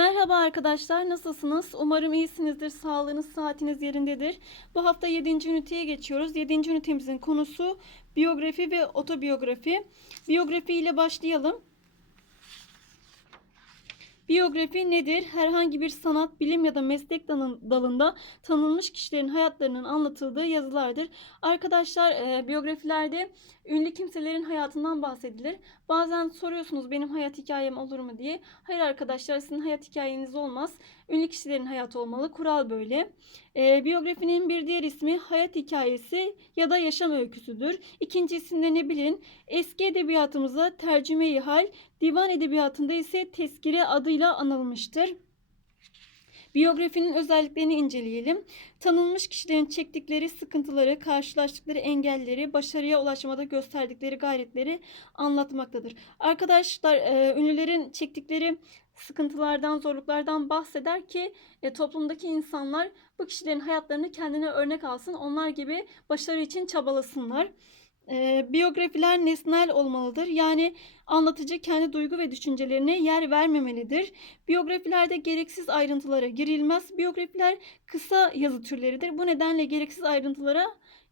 Merhaba arkadaşlar, nasılsınız? Umarım iyisinizdir, sağlığınız, saatiniz yerindedir. Bu hafta 7. üniteye geçiyoruz. 7. ünitemizin konusu biyografi ve otobiyografi. Biyografi ile başlayalım. Biyografi nedir? Herhangi bir sanat, bilim ya da meslek dalın- dalında tanınmış kişilerin hayatlarının anlatıldığı yazılardır. Arkadaşlar e, biyografilerde ünlü kimselerin hayatından bahsedilir. Bazen soruyorsunuz benim hayat hikayem olur mu diye. Hayır arkadaşlar sizin hayat hikayeniz olmaz. Ünlü kişilerin hayatı olmalı. Kural böyle. E, biyografinin bir diğer ismi hayat hikayesi ya da yaşam öyküsüdür. İkinci isimde ne bilin? Eski edebiyatımıza tercüme-i hal, divan edebiyatında ise tezkire adıyla anılmıştır. Biyografinin özelliklerini inceleyelim. Tanınmış kişilerin çektikleri sıkıntıları, karşılaştıkları engelleri, başarıya ulaşmada gösterdikleri gayretleri anlatmaktadır. Arkadaşlar, e, ünlülerin çektikleri sıkıntılardan, zorluklardan bahseder ki e, toplumdaki insanlar bu kişilerin hayatlarını kendine örnek alsın, onlar gibi başarı için çabalasınlar. E, biyografiler nesnel olmalıdır. Yani anlatıcı kendi duygu ve düşüncelerine yer vermemelidir. Biyografilerde gereksiz ayrıntılara girilmez. Biyografiler kısa yazı türleridir. Bu nedenle gereksiz ayrıntılara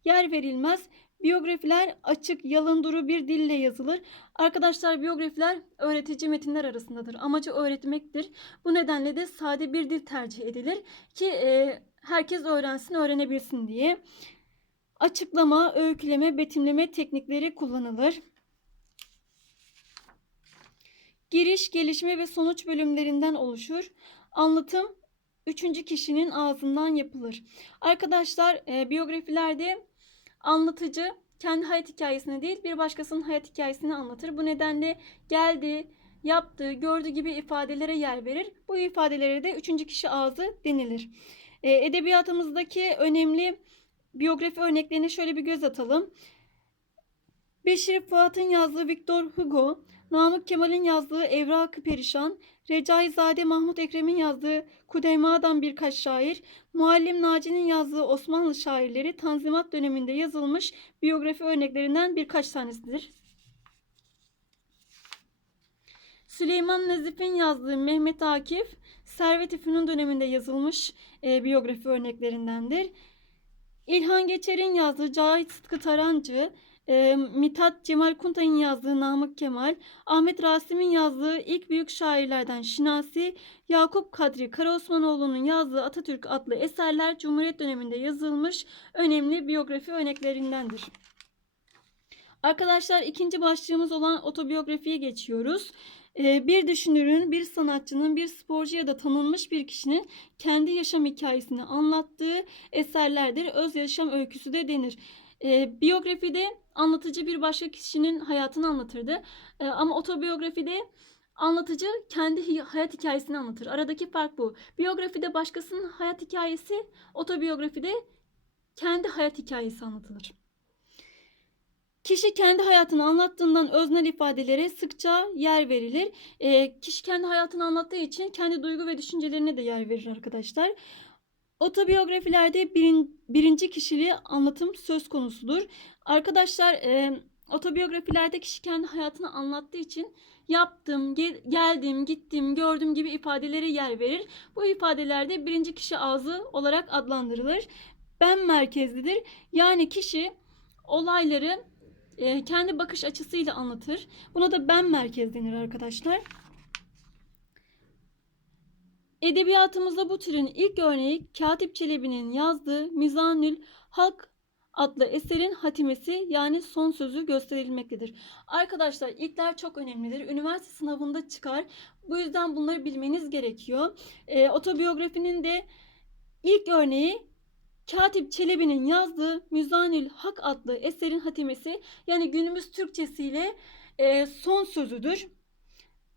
yer verilmez. Biyografiler açık, yalınduru bir dille yazılır. Arkadaşlar biyografiler öğretici metinler arasındadır. Amacı öğretmektir. Bu nedenle de sade bir dil tercih edilir ki e, herkes öğrensin, öğrenebilsin diye. Açıklama, öyküleme, betimleme teknikleri kullanılır. Giriş, gelişme ve sonuç bölümlerinden oluşur. Anlatım üçüncü kişinin ağzından yapılır. Arkadaşlar e, biyografilerde anlatıcı kendi hayat hikayesini değil bir başkasının hayat hikayesini anlatır. Bu nedenle geldi, yaptı, gördü gibi ifadelere yer verir. Bu ifadelere de üçüncü kişi ağzı denilir. E, edebiyatımızdaki önemli biyografi örneklerine şöyle bir göz atalım. Beşir Fuat'ın yazdığı Victor Hugo, Namık Kemal'in yazdığı Evrak-ı Perişan, Recaizade Mahmut Ekrem'in yazdığı Kudeyma'dan birkaç şair, Muallim Naci'nin yazdığı Osmanlı şairleri Tanzimat döneminde yazılmış biyografi örneklerinden birkaç tanesidir. Süleyman Nezif'in yazdığı Mehmet Akif, Servet-i Fünun döneminde yazılmış e, biyografi örneklerindendir. İlhan Geçer'in yazdığı Cahit Sıtkı Tarancı, e, Mithat Cemal Kuntay'ın yazdığı Namık Kemal, Ahmet Rasim'in yazdığı ilk büyük şairlerden Şinasi, Yakup Kadri Karaosmanoğlu'nun yazdığı Atatürk adlı eserler Cumhuriyet döneminde yazılmış önemli biyografi örneklerindendir. Arkadaşlar ikinci başlığımız olan otobiyografiye geçiyoruz. Ee, Bir düşünürün, bir sanatçının, bir sporcu ya da tanınmış bir kişinin kendi yaşam hikayesini anlattığı eserlerdir. Öz yaşam öyküsü de denir. E, biyografide anlatıcı bir başka kişinin hayatını anlatırdı. E, ama otobiyografide anlatıcı kendi hayat hikayesini anlatır. Aradaki fark bu. Biyografide başkasının hayat hikayesi, otobiyografide kendi hayat hikayesi anlatılır. Kişi kendi hayatını anlattığından öznel ifadelere sıkça yer verilir. E, kişi kendi hayatını anlattığı için kendi duygu ve düşüncelerine de yer verir arkadaşlar. Otobiyografilerde birin, birinci kişiliği anlatım söz konusudur. Arkadaşlar e, otobiyografilerde kişi kendi hayatını anlattığı için yaptım, gel- geldim, gittim, gördüm gibi ifadelere yer verir. Bu ifadelerde birinci kişi ağzı olarak adlandırılır. Ben merkezlidir. Yani kişi olayları e, kendi bakış açısıyla anlatır. Buna da ben merkez denir arkadaşlar. Edebiyatımızda bu türün ilk örneği Katip Çelebi'nin yazdığı Mizanül Halk adlı eserin hatimesi yani son sözü gösterilmektedir. Arkadaşlar ilkler çok önemlidir. Üniversite sınavında çıkar. Bu yüzden bunları bilmeniz gerekiyor. E, otobiyografinin de ilk örneği Katip Çelebi'nin yazdığı Mizanül Hak adlı eserin hatimesi yani günümüz Türkçesiyle e, son sözüdür.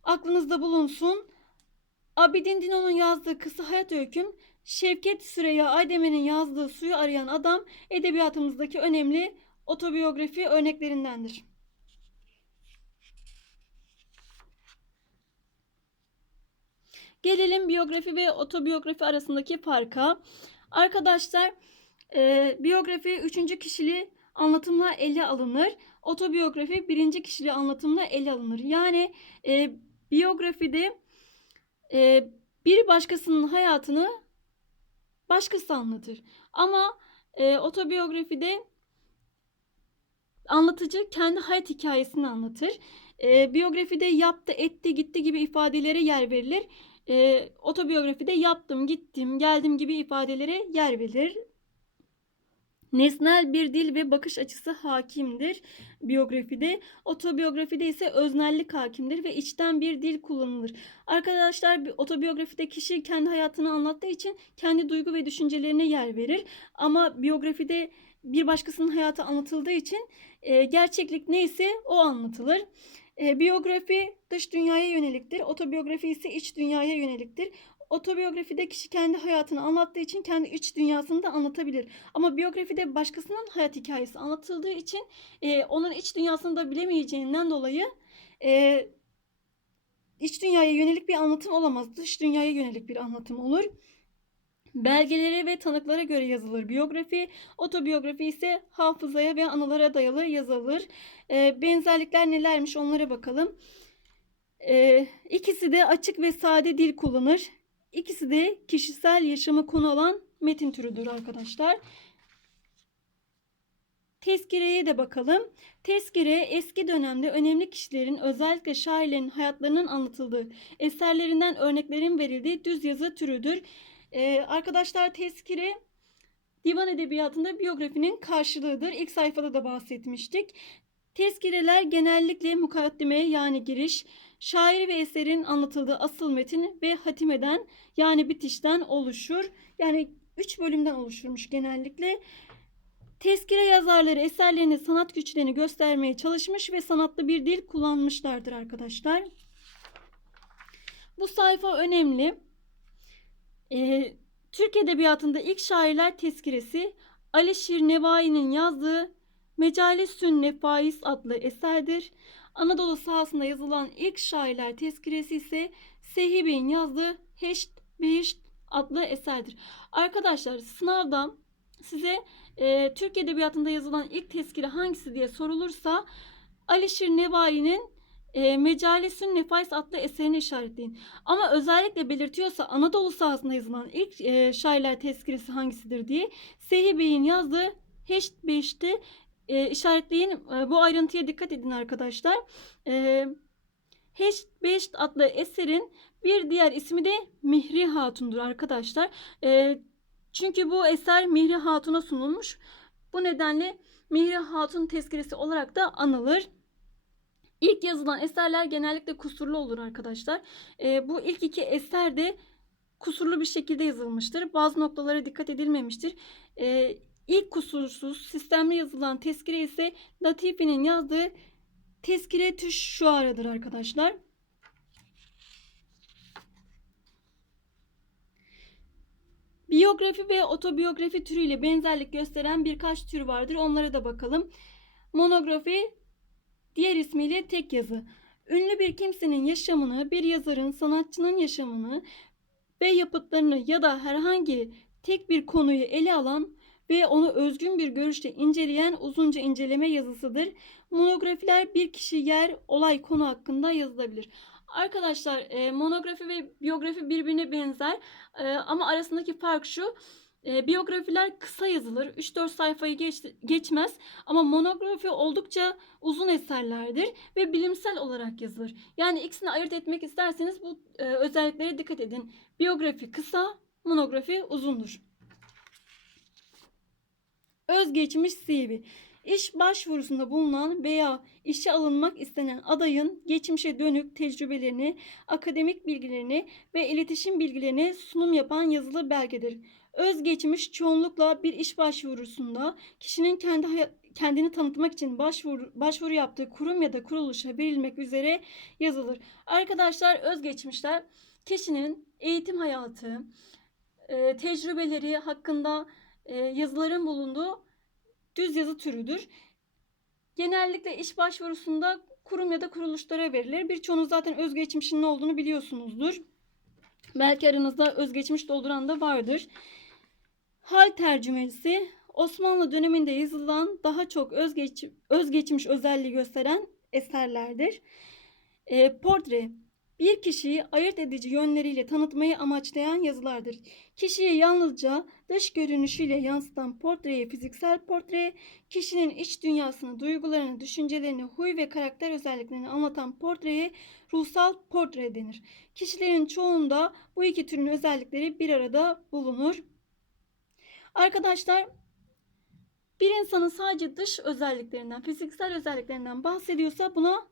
Aklınızda bulunsun. Abidin Dino'nun yazdığı Kısa Hayat Öyküm, Şevket Süreyya Aydemir'in yazdığı Suyu Arayan Adam edebiyatımızdaki önemli otobiyografi örneklerindendir. Gelelim biyografi ve otobiyografi arasındaki farka. Arkadaşlar e, biyografi üçüncü kişili anlatımla ele alınır. Otobiyografi birinci kişili anlatımla ele alınır. Yani e, biyografide e, bir başkasının hayatını başkası anlatır. Ama e, otobiyografide anlatıcı kendi hayat hikayesini anlatır. E, biyografide yaptı, etti, gitti gibi ifadelere yer verilir. E, otobiyografide yaptım, gittim, geldim gibi ifadelere yer verilir. Nesnel bir dil ve bakış açısı hakimdir biyografide. Otobiyografide ise öznellik hakimdir ve içten bir dil kullanılır. Arkadaşlar otobiyografide kişi kendi hayatını anlattığı için kendi duygu ve düşüncelerine yer verir. Ama biyografide bir başkasının hayatı anlatıldığı için e, gerçeklik neyse o anlatılır. E, biyografi dış dünyaya yöneliktir. Otobiyografi ise iç dünyaya yöneliktir. Otobiyografide kişi kendi hayatını anlattığı için kendi iç dünyasını da anlatabilir. Ama biyografide başkasının hayat hikayesi anlatıldığı için e, onun iç dünyasını da bilemeyeceğinden dolayı e, iç dünyaya yönelik bir anlatım olamaz. Dış dünyaya yönelik bir anlatım olur. Belgelere ve tanıklara göre yazılır biyografi. Otobiyografi ise hafızaya ve anılara dayalı yazılır. E, benzerlikler nelermiş onlara bakalım. E, ikisi de açık ve sade dil kullanır. İkisi de kişisel yaşamı konu alan metin türüdür arkadaşlar. Tezkireye de bakalım. Tezkire eski dönemde önemli kişilerin özellikle şairlerin hayatlarının anlatıldığı eserlerinden örneklerin verildiği düz yazı türüdür. Ee, arkadaşlar tezkire divan edebiyatında biyografinin karşılığıdır. İlk sayfada da bahsetmiştik. Tezkireler genellikle mukaddime yani giriş, şair ve eserin anlatıldığı asıl metin ve hatimeden yani bitişten oluşur. Yani 3 bölümden oluşurmuş genellikle. Tezkire yazarları eserlerinde sanat güçlerini göstermeye çalışmış ve sanatlı bir dil kullanmışlardır arkadaşlar. Bu sayfa önemli. Ee, Türk Edebiyatı'nda ilk şairler tezkiresi Ali Şir Nevai'nin yazdığı Mecalisün Nefais adlı eserdir. Anadolu sahasında yazılan ilk şairler tezkiresi ise Sehib'in yazdığı Heşt Beşt adlı eserdir. Arkadaşlar sınavda size e, Türk Edebiyatı'nda yazılan ilk tezkire hangisi diye sorulursa Alişir Nevai'nin e, Mecalisün Nefais adlı eserini işaretleyin. Ama özellikle belirtiyorsa Anadolu sahasında yazılan ilk e, şairler tezkiresi hangisidir diye Sehi Bey'in yazdığı Heşt Beşt'i e, işaretleyin. E, bu ayrıntıya dikkat edin arkadaşlar. E, Heşt Beşt adlı eserin bir diğer ismi de Mihri Hatun'dur arkadaşlar. E, çünkü bu eser Mihri Hatun'a sunulmuş. Bu nedenle Mihri Hatun tezkiresi olarak da anılır. İlk yazılan eserler genellikle kusurlu olur arkadaşlar. E, bu ilk iki eser de kusurlu bir şekilde yazılmıştır. Bazı noktalara dikkat edilmemiştir. E, ilk kusursuz sistemli yazılan tezkire ise Latifi'nin yazdığı tezkire tüş şu aradır arkadaşlar. Biyografi ve otobiyografi türüyle benzerlik gösteren birkaç tür vardır. Onlara da bakalım. Monografi diğer ismiyle tek yazı. Ünlü bir kimsenin yaşamını, bir yazarın, sanatçının yaşamını ve yapıtlarını ya da herhangi tek bir konuyu ele alan ve onu özgün bir görüşle inceleyen uzunca inceleme yazısıdır. Monografiler bir kişi, yer, olay, konu hakkında yazılabilir. Arkadaşlar e, monografi ve biyografi birbirine benzer e, ama arasındaki fark şu. E, biyografiler kısa yazılır. 3-4 sayfayı geç, geçmez ama monografi oldukça uzun eserlerdir ve bilimsel olarak yazılır. Yani ikisini ayırt etmek isterseniz bu e, özelliklere dikkat edin. Biyografi kısa, monografi uzundur. Özgeçmiş CV İş başvurusunda bulunan veya işe alınmak istenen adayın geçmişe dönük tecrübelerini, akademik bilgilerini ve iletişim bilgilerini sunum yapan yazılı belgedir. Özgeçmiş çoğunlukla bir iş başvurusunda kişinin kendi kendini tanıtmak için başvuru, başvuru yaptığı kurum ya da kuruluşa verilmek üzere yazılır. Arkadaşlar özgeçmişler kişinin eğitim hayatı, e, tecrübeleri hakkında e, yazıların bulunduğu düz yazı türüdür. Genellikle iş başvurusunda kurum ya da kuruluşlara verilir. Birçoğunuz zaten özgeçmişin ne olduğunu biliyorsunuzdur. Belki aranızda özgeçmiş dolduran da vardır. Hal tercümesi Osmanlı döneminde yazılan daha çok özgeç, özgeçmiş özelliği gösteren eserlerdir. E, portre bir kişiyi ayırt edici yönleriyle tanıtmayı amaçlayan yazılardır. Kişiyi yalnızca dış görünüşüyle yansıtan portreye fiziksel portre, kişinin iç dünyasını, duygularını, düşüncelerini, huy ve karakter özelliklerini anlatan portreye ruhsal portre denir. Kişilerin çoğunda bu iki türün özellikleri bir arada bulunur. Arkadaşlar bir insanın sadece dış özelliklerinden, fiziksel özelliklerinden bahsediyorsa buna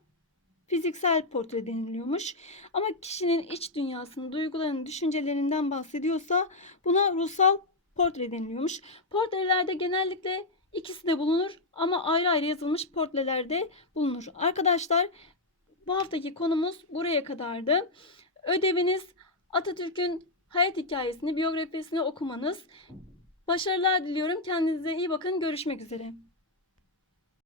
fiziksel portre deniliyormuş. Ama kişinin iç dünyasını, duygularını, düşüncelerinden bahsediyorsa buna ruhsal portre deniliyormuş. Portrelerde genellikle ikisi de bulunur ama ayrı ayrı yazılmış portrelerde bulunur. Arkadaşlar bu haftaki konumuz buraya kadardı. Ödeviniz Atatürk'ün hayat hikayesini, biyografisini okumanız. Başarılar diliyorum. Kendinize iyi bakın. Görüşmek üzere.